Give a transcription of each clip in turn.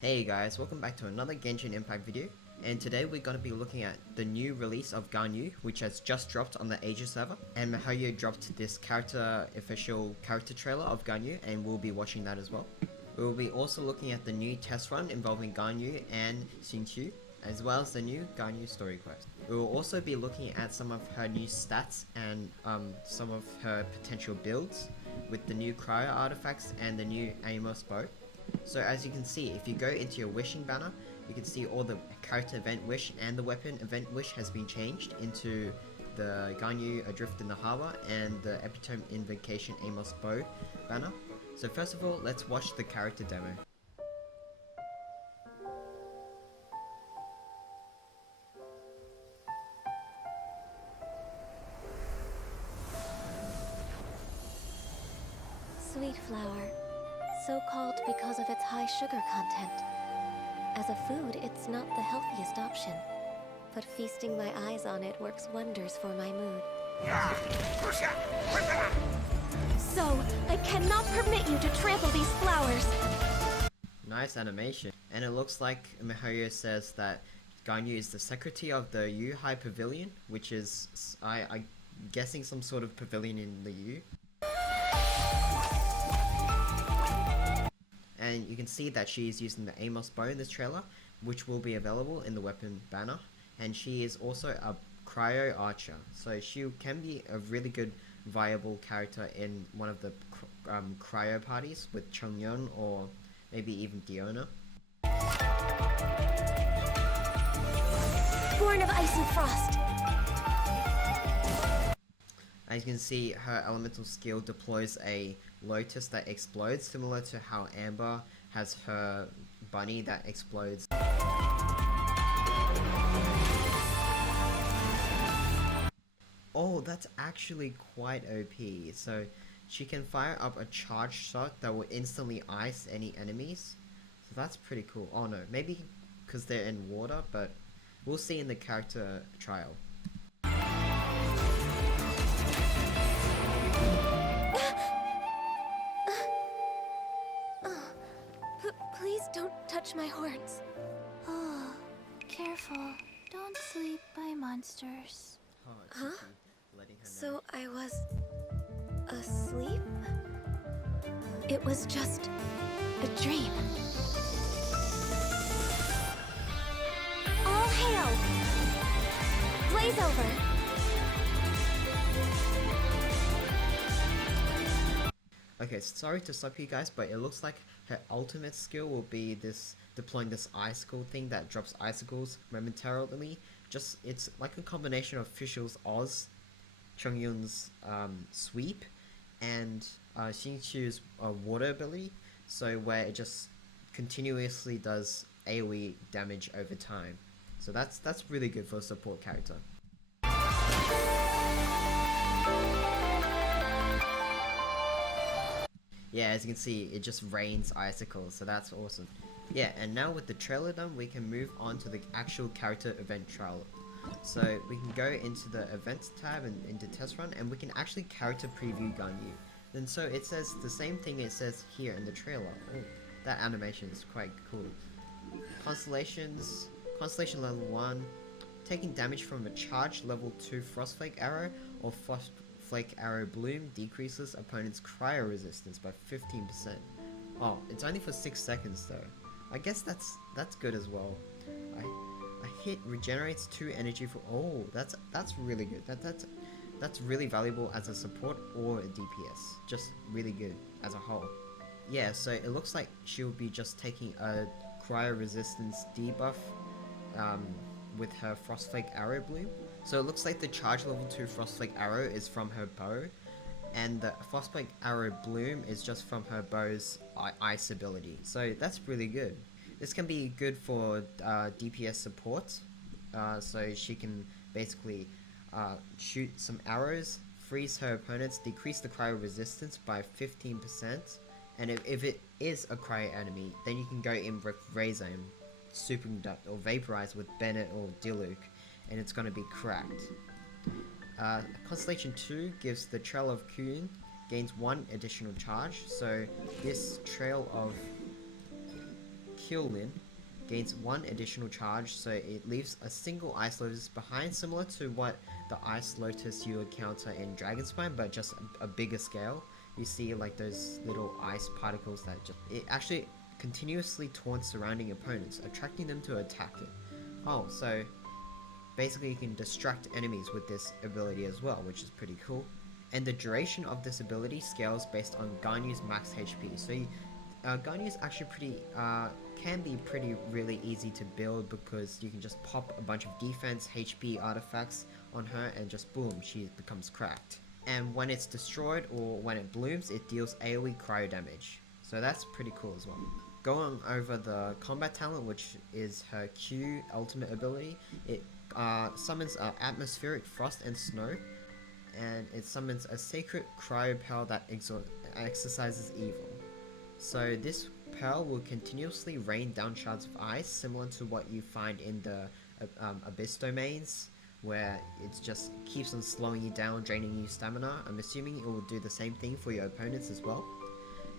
Hey guys, welcome back to another Genshin Impact video, and today we're going to be looking at the new release of Ganyu, which has just dropped on the Asia server, and Mihoyo dropped this official character trailer of Ganyu, and we'll be watching that as well. We will be also looking at the new test run involving Ganyu and Xingqiu, as well as the new Ganyu story quest. We will also be looking at some of her new stats and some of her potential builds with the new cryo artifacts and the new Amos bow. So as you can see, if you go into your wishing banner, you can see all the character event wish and the weapon event wish has been changed into the Ganyu Adrift in the Harbor and the Epitome Invocation Amos bow banner. So first of all, let's watch the character demo. Sweet flower, so called because of its high sugar content. As a food, it's not the healthiest option, but feasting my eyes on it works wonders for my mood. So, I cannot permit you to trample these flowers! Nice animation. And it looks like Mihoyo says that Ganyu is the secretary of the U High Pavilion, which is, I'm guessing some sort of pavilion in the U. And you can see that she is using the Amos bow in this trailer, which will be available in the weapon banner. And she is also a cryo archer, so she can be a really good viable character in one of the cryo parties with Chongyun or maybe even Diona. Born of ice and frost! As you can see, her elemental skill deploys a lotus that explodes, similar to how Amber has her bunny that explodes. Oh, that's actually quite OP. So she can fire up a charge shot that will instantly ice any enemies. So that's pretty cool. Oh no, maybe because they're in water, but we'll see in the character trial. Please don't touch my horns. Oh, careful. Don't sleep by monsters. Oh, Huh? letting her know. So I was asleep? It was just a dream. All hail! Blaze over! Okay, sorry to stop you guys, but it looks like her ultimate skill will be this deploying this icicle thing that drops icicles momentarily. It's like a combination of Fischl's Oz, Chongyun's sweep, and Xingqiu's water ability. So where it just continuously does AoE damage over time. So that's really good for a support character. Yeah, as you can see, it just rains icicles, so that's awesome. Yeah, and now with the trailer done, we can move on to the actual character event trailer. So we can go into the events tab and into test run, and we can actually character preview Ganyu. Then so it says the same thing it says here in the trailer. Oh, that animation is quite cool. Constellations, Constellation level 1, taking damage from a charged level 2 Frostflake arrow or Frostflake arrow bloom decreases opponent's cryo resistance by 15%. Oh, it's only for 6 seconds though. I guess that's good as well. A hit regenerates 2 energy for. Oh, that's really good. That's really valuable as a support or a DPS. Just really good as a whole. Yeah, so it looks like she'll be just taking a cryo resistance debuff with her Frostflake arrow bloom. So it looks like the charge level 2 Frostflake arrow is from her bow, and the Frostflake arrow bloom is just from her bow's ice ability. So that's really good. This can be good for DPS support, so she can basically shoot some arrows, freeze her opponents, decrease the cryo resistance by 15%, and if it is a cryo enemy, then you can go in with Razor, Superconduct, or Vaporize with Bennett or Diluc, and it's going to be cracked. Constellation 2 gives the Trail of Kun, gains 1 additional charge, so this Trail of Kyulin gains 1 additional charge, so it leaves a single Ice Lotus behind, similar to what the Ice Lotus you encounter in Dragonspine, but just a bigger scale. You see like those little ice particles that it actually continuously taunts surrounding opponents, attracting them to attack it. Oh, so basically you can distract enemies with this ability as well, which is pretty cool. And the duration of this ability scales based on Ganyu's max HP. So Ganyu is actually can be really easy to build, because you can just pop a bunch of defense HP artifacts on her and just boom, she becomes cracked. And when it's destroyed or when it blooms, it deals AoE cryo damage. So that's pretty cool as well. Going over the combat talent, which is her Q ultimate ability, it summons atmospheric frost and snow, and it summons a sacred cryo pearl that exercises evil. So this pearl will continuously rain down shards of ice, similar to what you find in the Abyss domains, where it just keeps on slowing you down, draining you stamina. I'm assuming it will do the same thing for your opponents as well.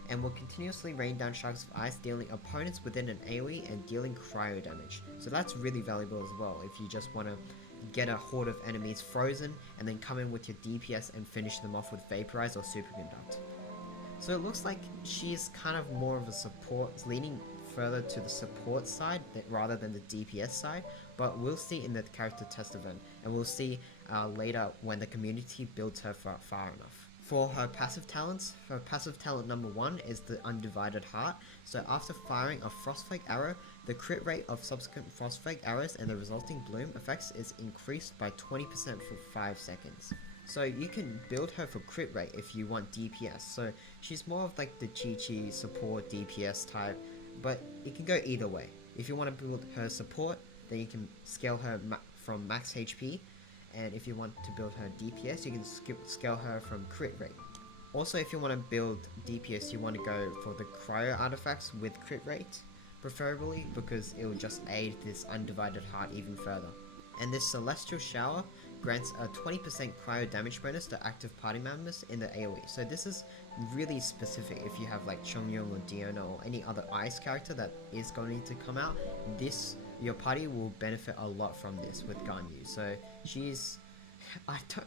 And will continuously rain down shards of ice, dealing opponents within an AoE and dealing cryo damage. So that's really valuable as well if you just want to get a horde of enemies frozen and then come in with your DPS and finish them off with Vaporize or Superconduct. So it looks like she's kind of more of a support, leaning further to the support side rather than the DPS side, but we'll see in the character test event, and we'll see later when the community builds her far enough. For her passive talents, her passive talent number 1 is the Undivided Heart. So after firing a Frostflake arrow, the crit rate of subsequent Frostflake arrows and the resulting bloom effects is increased by 20% for 5 seconds. So you can build her for crit rate if you want DPS. So she's more of like the Chi-Chi support DPS type, but it can go either way. If you want to build her support, then you can scale her from max HP, and if you want to build her DPS, you can scale her from crit rate. Also, if you want to build DPS, you want to go for the cryo artifacts with crit rate, preferably, because it will just aid this Undivided Heart even further. And this Celestial Shower grants a 20% cryo damage bonus to active party members in the AoE. So this is really specific if you have like Chongyong or Diona or any other ice character that is going to come out. Your party will benefit a lot from this with Ganyu. So she's...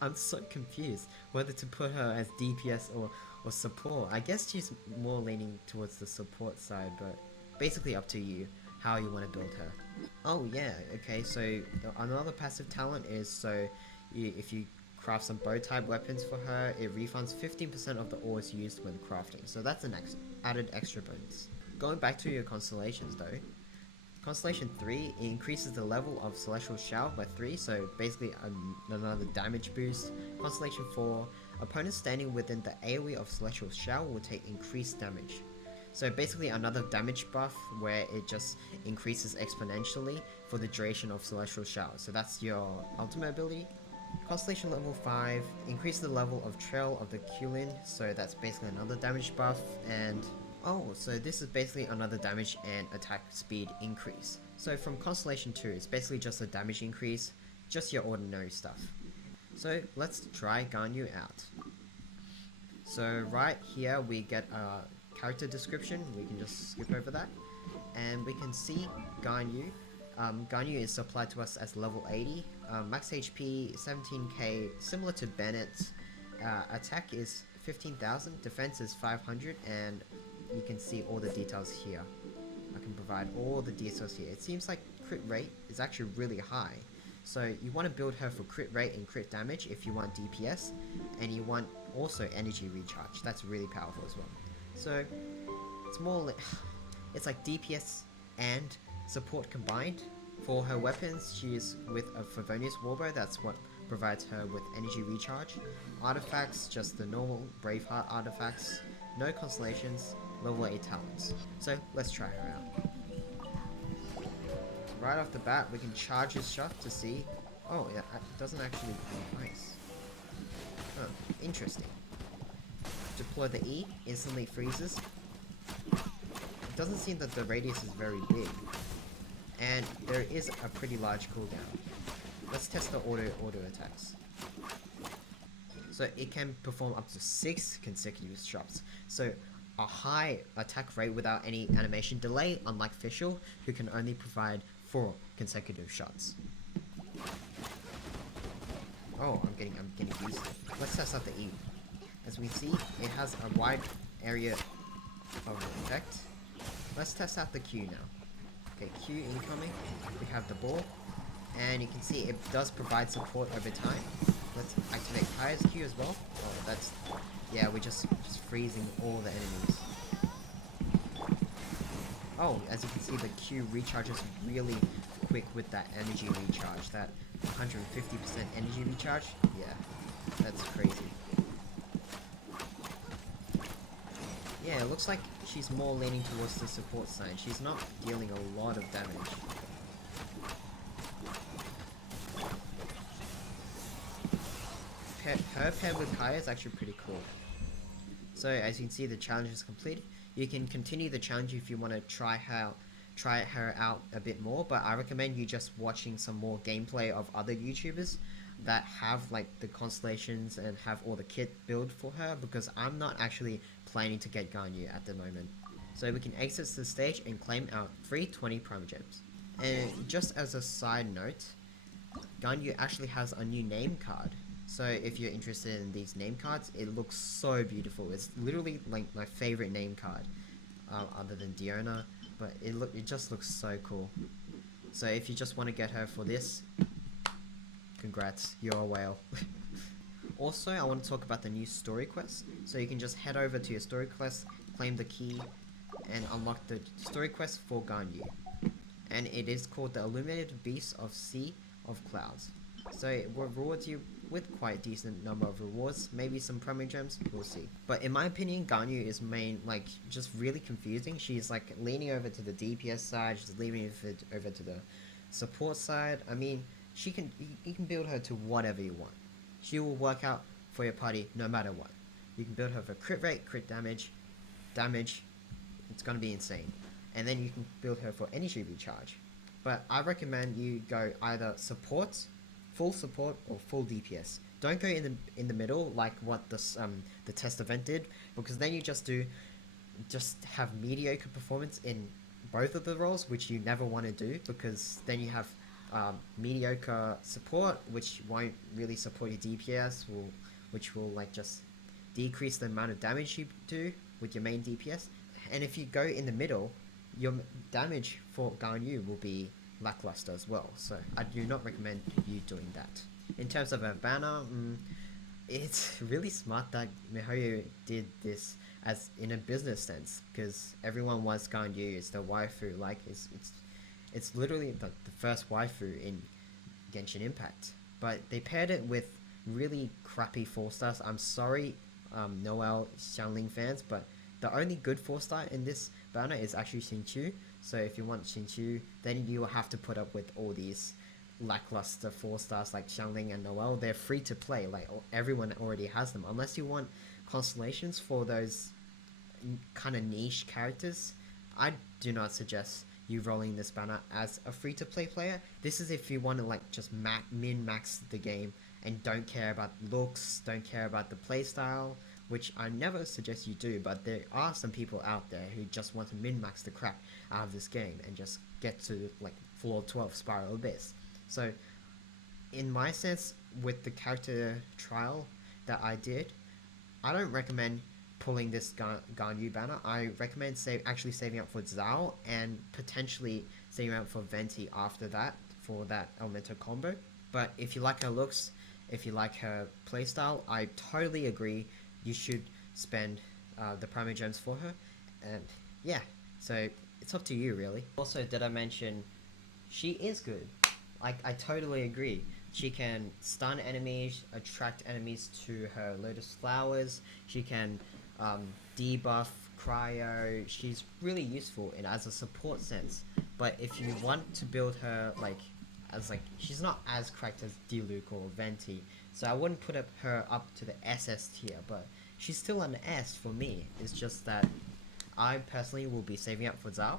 I'm so confused whether to put her as DPS or support. I guess she's more leaning towards the support side, but basically up to you how you want to build her. Oh yeah, okay, so another passive talent is if you craft some bow type weapons for her, it refunds 15% of the ores used when crafting. So that's an added extra bonus. Going back to your constellations though, Constellation 3 increases the level of Celestial Shower by 3, so basically another damage boost. Constellation 4, opponents standing within the AoE of Celestial Shower will take increased damage. So basically another damage buff where it just increases exponentially for the duration of Celestial Shower. So that's your ultimate ability. Constellation level 5, increase the level of Trail of the Kyulin, so that's basically another damage buff. And so this is basically another damage and attack speed increase. So from Constellation 2, it's basically just a damage increase, just your ordinary stuff. So let's try Ganyu out. So right here we get a character description, we can just skip over that. And we can see Ganyu. Ganyu is supplied to us as level 80, max HP 17k, similar to Bennett's. Attack is 15,000, defense is 500, and you can see all the details here. I can provide all the details here. It seems like crit rate is actually really high. So you want to build her for crit rate and crit damage if you want DPS, and you want also energy recharge. That's really powerful as well. So it's like DPS and support combined. For her weapons, she is with a Favonius Warbow, that's what provides her with energy recharge. Artifacts, just the normal Braveheart artifacts, no constellations, level 8 talents. So let's try her out. Right off the bat, we can charge his shot to see. Oh, yeah, it doesn't actually be nice. Oh, interesting. Deploy the E, instantly freezes. It doesn't seem that the radius is very big. And there is a pretty large cooldown. Let's test the auto attacks. So it can perform up to 6 consecutive shots. So a high attack rate without any animation delay, unlike Fischl, who can only provide 4 consecutive shots. Oh, I'm getting used. Let's test out the E. As we see, it has a wide area of effect. Let's test out the Q now. Okay, Q incoming. We have the ball, and you can see it does provide support over time. Let's activate Kaya's Q as well. Oh, that's, yeah, we're just freezing all the enemies. Oh, as you can see, the Q recharges really quick with that energy recharge. That 150% energy recharge. Yeah, that's crazy. Yeah, it looks like she's more leaning towards the support side. She's not dealing a lot of damage. Her paired with Kaya is actually pretty cool. So as you can see, the challenge is completed. You can continue the challenge if you want to try her out a bit more, but I recommend you just watching some more gameplay of other YouTubers that have like the constellations and have all the kit build for her, because I'm not actually planning to get Ganyu at the moment. So we can exit the stage and claim our free 20 Prime Gems. And just as a side note, Ganyu actually has a new name card. So if you're interested in these name cards, it looks so beautiful. It's literally like my favorite name card, other than Diona, but it just looks so cool. So if you just want to get her for this, congrats, you're a whale. Also, I want to talk about the new story quest. So you can just head over to your story quest, claim the key, and unlock the story quest for Ganyu. And it is called the Illuminated Beast of Sea of Clouds. So it rewards you with quite a decent number of rewards, maybe some promo gems, we'll see. But in my opinion, Ganyu is just really confusing. She's like leaning over to the DPS side, she's leaning over to the support side. I mean, you can build her to whatever you want. She will work out for your party no matter what. You can build her for crit rate, crit damage, it's gonna be insane. And then you can build her for energy recharge. But I recommend you go either support, full support, or full DPS. Don't go in the middle like what the test event did, because then you just have mediocre performance in both of the roles, which you never want to do, because then you have mediocre support, which won't really support your DPS, which will like just decrease the amount of damage you do with your main DPS. And if you go in the middle, your damage for Ganyu will be lackluster as well, so I do not recommend you doing that. In terms of a banner, it's really smart that miHoYo did this as in a business sense, because everyone wants Ganyu. It's the waifu, like it's literally the first waifu in Genshin Impact, but they paired it with really crappy 4-stars. I'm sorry, Noel Xiangling fans, but the only good 4-star in this banner is actually Xingqiu. So if you want Xingqiu, then you will have to put up with all these lackluster 4-stars like Xiangling and Noel. They're free to play, like everyone already has them. Unless you want constellations for those kind of niche characters, I do not suggest you rolling this banner as a free to play player. This is if you want to like just min-max the game and don't care about looks, don't care about the playstyle, which I never suggest you do, but there are some people out there who just want to min-max the crap out of this game and just get to like floor 12 Spiral Abyss. So in my sense, with the character trial that I did, I don't recommend pulling this Ganyu banner. I recommend actually saving up for Zhao and potentially saving up for Venti after that for that elemental combo. But if you like her looks, if you like her playstyle, I totally agree you should spend the Primo Gems for her. And yeah, so it's up to you really. Also, did I mention she is good? I totally agree. She can stun enemies, attract enemies to her Lotus Flowers. She can debuff Cryo. She's really useful as a support sense. But if you want to build her she's not as cracked as Diluc or Venti, so I wouldn't put her up to the SS tier, but she's still an S for me. It's just that I personally will be saving up for Zhao.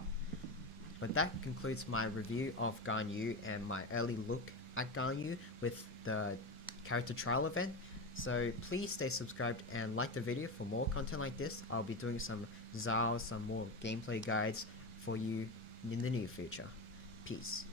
But that concludes my review of Ganyu and my early look at Ganyu with the character trial event. So please stay subscribed and like the video for more content like this. I'll be doing some Zao some more gameplay guides for you in the near future. Peace.